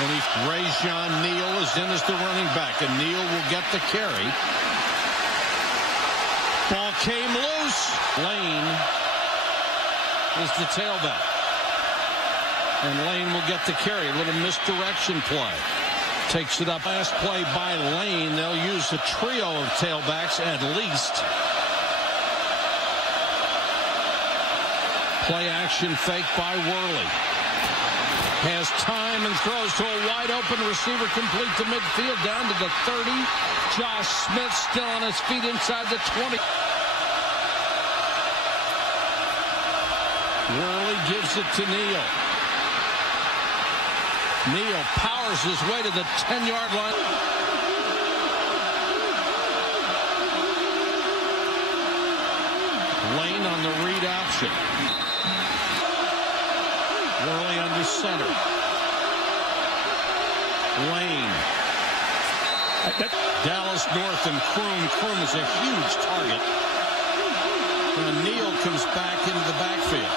And Rajon Neal is in as the running back, and Neal will get the carry. Ball came loose. Lane is the tailback. And Lane will get the carry. A little misdirection play. Takes it up. Last play by Lane. They'll use a trio of tailbacks at least. Play action fake by Worley. Has time and throws to a wide open receiver, complete to midfield, down to the 30. Josh Smith still on his feet inside the 20. Worley gives it to Neal. Neal powers his way to the 10-yard line. Lane on the read option. Worley under center. Lane. Dallas North and Kroom. Kroom is a huge target. And Neal comes back into the backfield.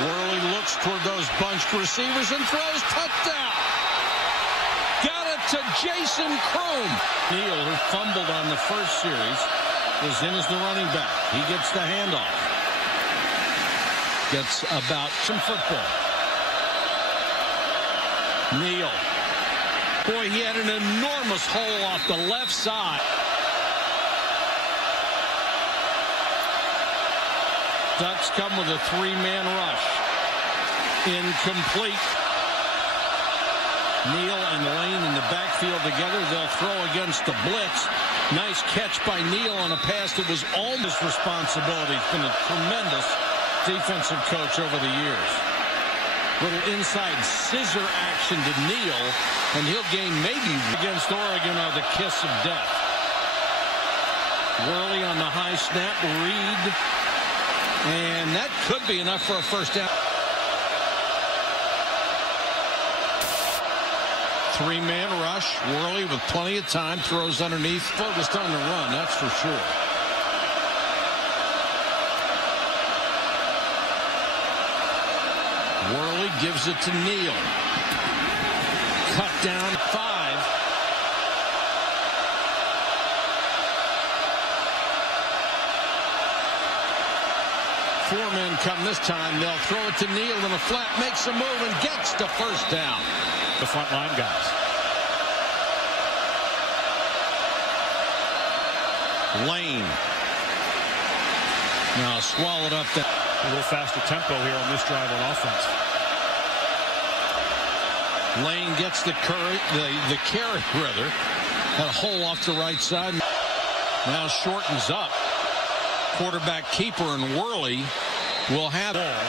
Worley looks toward those bunched receivers and throws. Touchdown. Got it to Jason Kroom. Neal, who fumbled on the first series, is in as the running back. He gets the handoff. Gets about some football. Neal. Boy, he had an enormous hole off the left side. Ducks come with a three-man rush. Incomplete. Neal and Lane in the backfield together. They'll throw against the blitz. Nice catch by Neal on a pass that was almost responsibility. He's been a tremendous defensive coach over the years. Little inside scissor action to Neal, and he'll gain maybe against Oregon or the kiss of death. Worley on the high snap, Reed, and that could be enough for a first down. Three-man rush. Worley with plenty of time, throws underneath, focused on the run, that's for sure. Worley gives it to Neal. Cut down 5. Four men come this time. They'll throw it to Neal in a flat, makes a move and gets the first down. The front line guys. Lane. Now swallowed up that. A little faster tempo here on this drive on offense. Lane gets the carry, rather. Had a hole off the right side. Now shortens up. Quarterback keeper and Worley will have ball.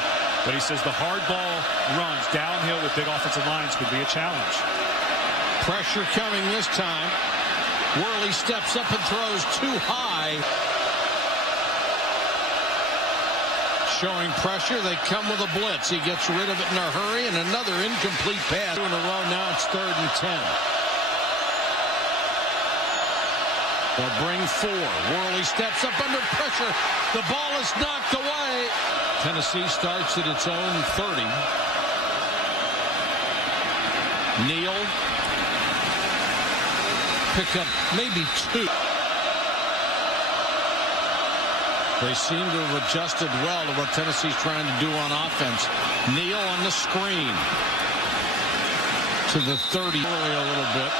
But he says the hard ball runs downhill with big offensive lines could be a challenge. Pressure coming this time. Worley steps up and throws too high. Showing pressure, they come with a blitz. He gets rid of it in a hurry, and another incomplete pass. In a row, now it's 3rd and 10. They'll bring 4. Worley steps up under pressure. The ball is knocked away. Tennessee starts at its own 30. Neal. Pick up maybe 2. They seem to have adjusted well to what Tennessee's trying to do on offense. Neal on the screen. To the 30 early a little bit.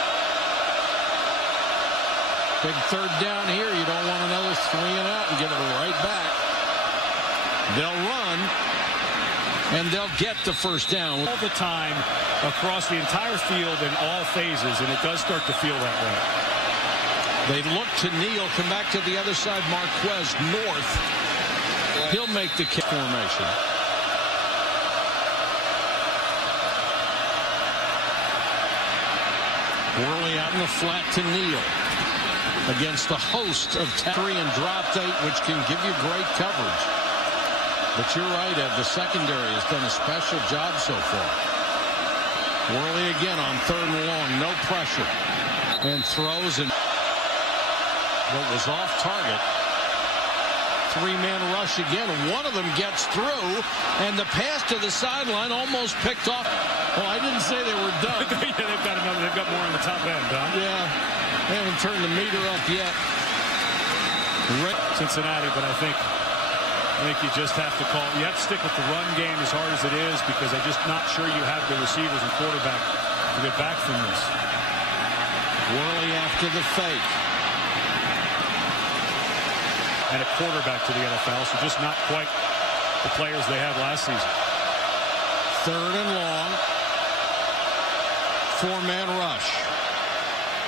Big 3rd down here. You don't want another 3 and out and give it right back. They'll run. And they'll get the first down. All the time across the entire field in all phases, and it does start to feel that way. They look to Neal, come back to the other side. Marquez north. He'll make the kick formation. Worley out in the flat to Neal. Against the host of 3 and drop 8, which can give you great coverage. But you're right, Ed. The secondary has done a special job so far. Worley again on 3rd and long. No pressure. And throws and what was off target. Three-man rush again. One of them gets through, and the pass to the sideline almost picked off. Well, I didn't say they were done. Yeah, they've got more on the top end, Don. Yeah, they haven't turned the meter up yet. Cincinnati, but I think you just have to call. You have to stick with the run game as hard as it is, because I'm just not sure you have the receivers and quarterback to get back from this. Worley after the fake. And a quarterback to the NFL, so just not quite the players they had last season. Third and long. Four-man rush.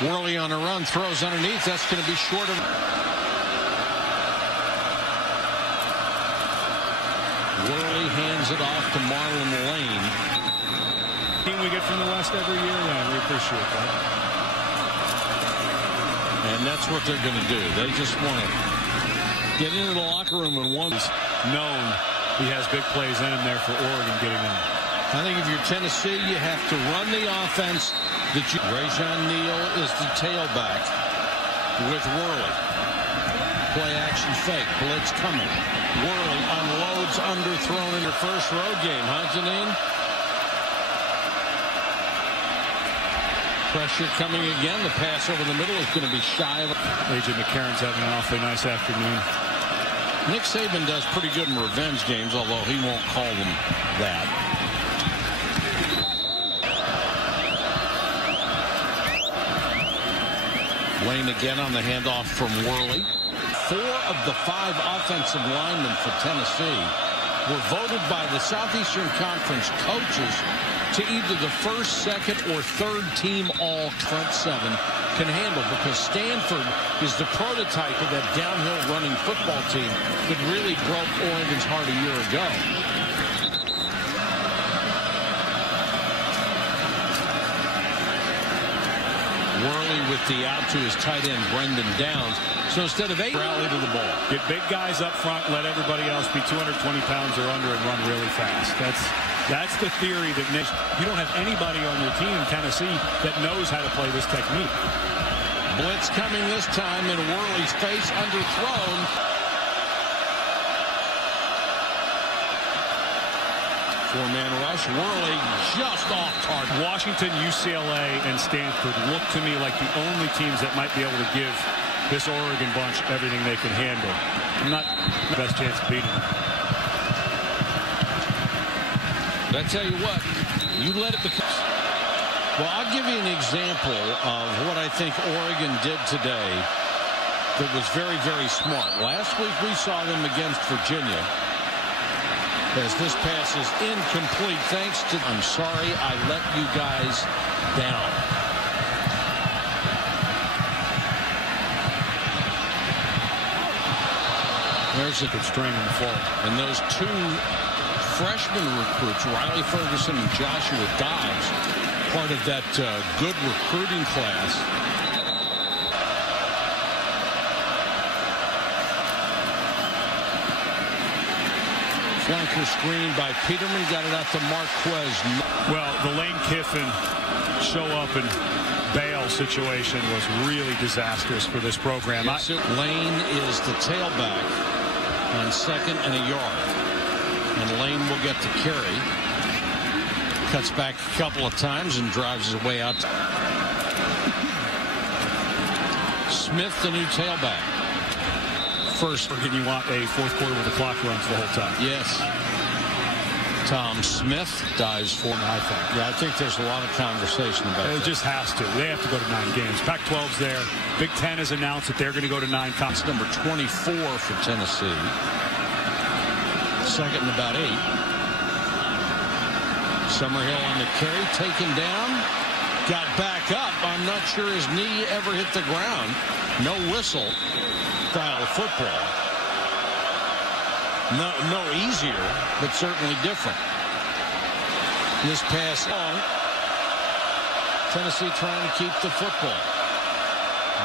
Worley on a run, throws underneath. That's going to be short of. Worley hands it off to Marlon Lane. Team we get from the West every year, yeah, we appreciate that. And that's what they're going to do. They just want to get into the locker room and once known he has big plays in him there for Oregon getting in. I think if you're Tennessee, you have to run the offense that you. Rajon Neal is the tailback with Worley. Play action fake. Blitz coming. Worley unloads underthrown in the first road game, huh, Janine? Pressure coming again. The pass over the middle is going to be shy of. A.J. McCarron's having an awfully nice afternoon. Nick Saban does pretty good in revenge games, although he won't call them that. Lane again on the handoff from Worley. 4 of the 5 offensive linemen for Tennessee were voted by the Southeastern Conference coaches to either the first, second, or third team all front 7 can handle, because Stanford is the prototype of that downhill running football team that really broke Oregon's heart a year ago. Worley with the out to his tight end, Brendan Downs. So instead of 8, rally to the ball. Get big guys up front, let everybody else be 220 pounds or under and run really fast. That's the theory that you don't have anybody on your team, Tennessee, that knows how to play this technique. Blitz coming this time in Worley's face, underthrown. Four-man rush. Worley just off target. Washington, UCLA, and Stanford look to me like the only teams that might be able to give this Oregon bunch everything they can handle. Not the best chance of beating them. But I tell you what, you let it become. Well, I'll give you an example of what I think Oregon did today that was very, very smart. Last week we saw them against Virginia. As this pass is incomplete thanks to. I'm sorry I let you guys down. There's a good string in the fall. And those 2 freshman recruits, Riley Ferguson and Joshua Dobbs, part of that good recruiting class. Flanker screen by Peterman, got it out to Marquez. Well, the Lane Kiffin show up and bail situation was really disastrous for this program. Yes, Lane is the tailback on 2nd and a yard. And Lane will get the carry. Cuts back a couple of times and drives his way out. Smith, the new tailback. First, you want a fourth quarter where the clock runs the whole time. Yes. Tom Smith dives for me, I think. Yeah, I think there's a lot of conversation about that. It just has to. They have to go to 9 games. Pac-12's there. Big Ten has announced that they're going to go to 9. It's number 24 for Tennessee. Second and about 8. Summerhill on the carry, taken down. Got back up. I'm not sure his knee ever hit the ground. No whistle. Style of football. No easier, but certainly different. This pass long. Tennessee trying to keep the football.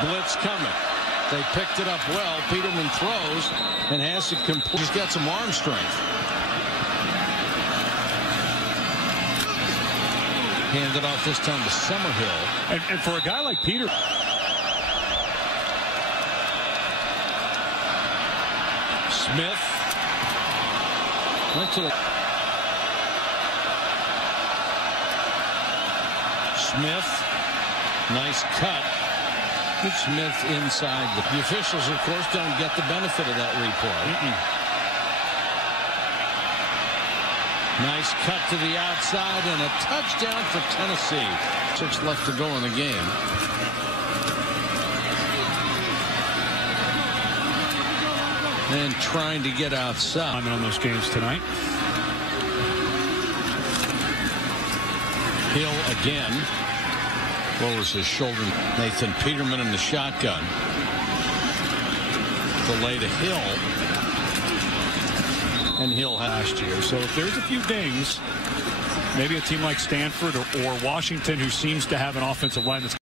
Blitz coming. They picked it up well. Peterman throws and has to complete. Just got some arm strength. Handed off this time to Summerhill. And for a guy like Peter. Smith. Right to the Smith. Nice cut. Smith inside. The officials, of course, don't get the benefit of that replay. Nice cut to the outside and a touchdown for Tennessee. 6 left to go in the game. And trying to get outside. I'm on those games tonight. Hill again. Lowers his shoulder. Nathan Peterman in the shotgun. Delay to Hill. And Hill last year. So if there's a few dings, maybe a team like Stanford or Washington, who seems to have an offensive line that's